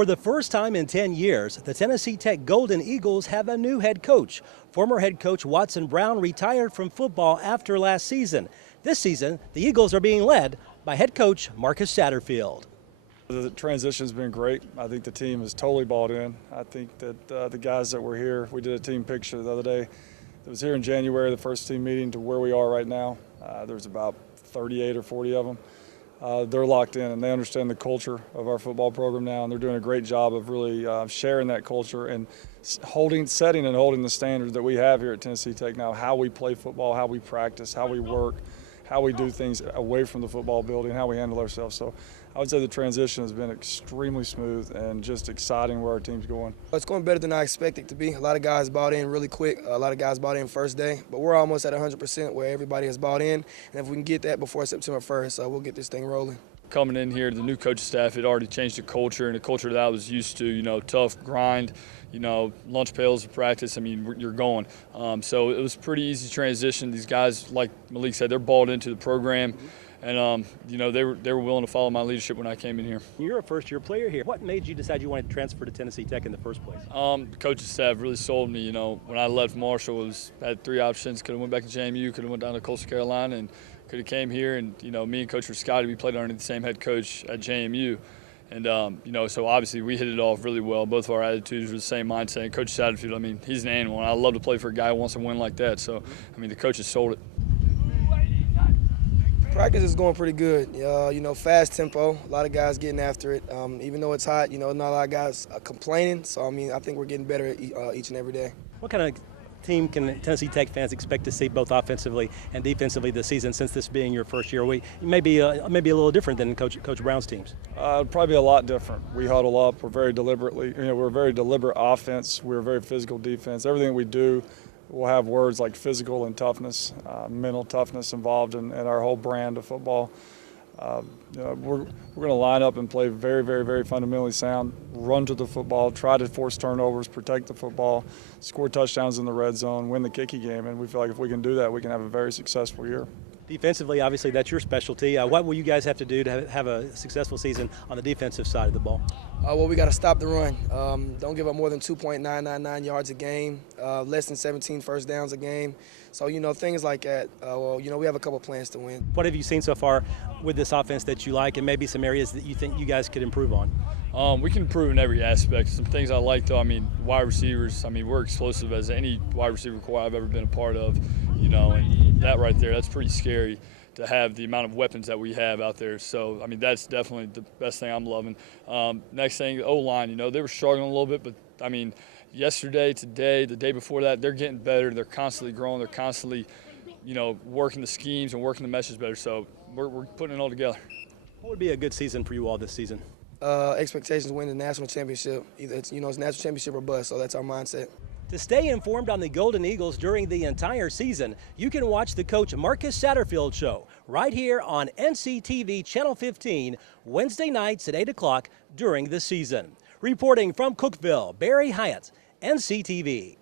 For the first time in 10 years, the Tennessee Tech Golden Eagles have a new head coach. Former head coach Watson Brown retired from football after last season. This season, the Eagles are being led by head coach Marcus Satterfield. The transition's been great. I think the team is totally bought in. I think that the guys that were here, we did a team picture the other day. It was here in January, the first team meeting, to where we are right now. There's about 38 or 40 of them. They're locked in and they understand the culture of our football program now, and they're doing a great job of really sharing that culture and setting and holding the standards that we have here at Tennessee Tech now, how we play football, how we practice, how we work, how we do things away from the football building, how we handle ourselves. So I would say the transition has been extremely smooth and just exciting where our team's going. It's going better than I expected it to be. A lot of guys bought in really quick. A lot of guys bought in first day, but we're almost at 100% where everybody has bought in. And if we can get that before September 1st, we'll get this thing rolling. Coming in here, the new coaching staff had already changed the culture, and the culture that I was used to, tough grind, lunch pails of practice. I mean, you're going. So it was a pretty easy transition. These guys, like Malik said, they're bought into the program. And, they were willing to follow my leadership when I came in here. You're a first-year player here. What made you decide you wanted to transfer to Tennessee Tech in the first place? The coaching staff really sold me. When I left Marshall, had three options. Could have went back to JMU, could have went down to Coastal Carolina, and could have came here. And, me and Coach Scotty, we played under the same head coach at JMU. And, so obviously we hit it off really well. Both of our attitudes were the same mindset. And Coach Satterfield, I mean, he's an animal, and I love to play for a guy who wants to win like that. So, I mean, the coaches sold it. Practice is going pretty good. Fast tempo, a lot of guys getting after it. Even though it's hot, not a lot of guys complaining. So, I think we're getting better each and every day. What kind of team can Tennessee Tech fans expect to see both offensively and defensively this season, since this being your first year? You may be a little different than Coach Brown's teams. Probably a lot different. We huddle up. We're very we're a very deliberate offense. We're a very physical defense. Everything we do, we'll have words like physical and toughness, mental toughness involved in our whole brand of football. We're going to line up and play very, very, very fundamentally sound, run to the football, try to force turnovers, protect the football, score touchdowns in the red zone, win the kicky game, and we feel like if we can do that, we can have a very successful year. Defensively, obviously, that's your specialty. What will you guys have to do to have a successful season on the defensive side of the ball? Well, we got to stop the run. Don't give up more than 2.999 yards a game, less than 17 first downs a game. So, things like that. We have a couple plans to win. What have you seen so far with this offense that you like, and maybe some areas that you think you guys could improve on? We can improve in every aspect. Some things I like, though, wide receivers, we're explosive as any wide receiver core I've ever been a part of, and that right there, that's pretty scary to have the amount of weapons that we have out there. So, that's definitely the best thing I'm loving. Next thing, the O-line, they were struggling a little bit, but, yesterday, today, the day before that, they're getting better. They're constantly growing. They're constantly, working the schemes and working the message better. So we're putting it all together. What would be a good season for you all this season? Expectations to win the national championship. Either it's national championship or bust, so that's our mindset. To stay informed on the Golden Eagles during the entire season, you can watch the Coach Marcus Satterfield Show right here on NCTV Channel 15, Wednesday nights at 8 o'clock during the season. Reporting from Cookeville, Barry Hyatt, NCTV.